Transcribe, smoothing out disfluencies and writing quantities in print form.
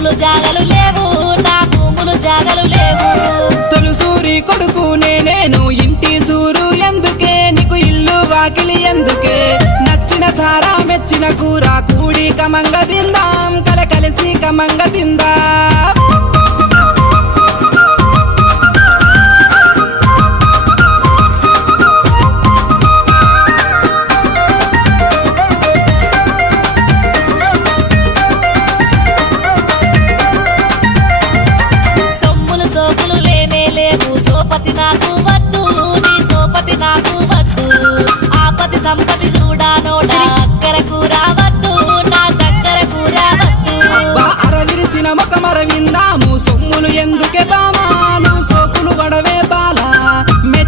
భూములు జాగలు లేవు, నా భూములు జాగలు లేవు. తొలుసూరి కొడుకు నేను ఇంటి సూరు ఎందుకే, నీకు ఇల్లు వాకిలి ఎందుకే, నచ్చిన సారా మెచ్చిన కూర కూడి కమంగ తిందాం, కలిసి కమంగ తిందాం. సొమ్ములు సోకులు లేనే లేవు, సోపతి నాకు వద్దు, నీ సోపతి నాకు వద్దు. ఆపతి సంపతి చూడా నోట దగ్గరకు రావద్దు, నా దగ్గరకు రావద్దు. అరవిరిసిన ముఖమర విందాము, సొమ్ములు ఎందుకే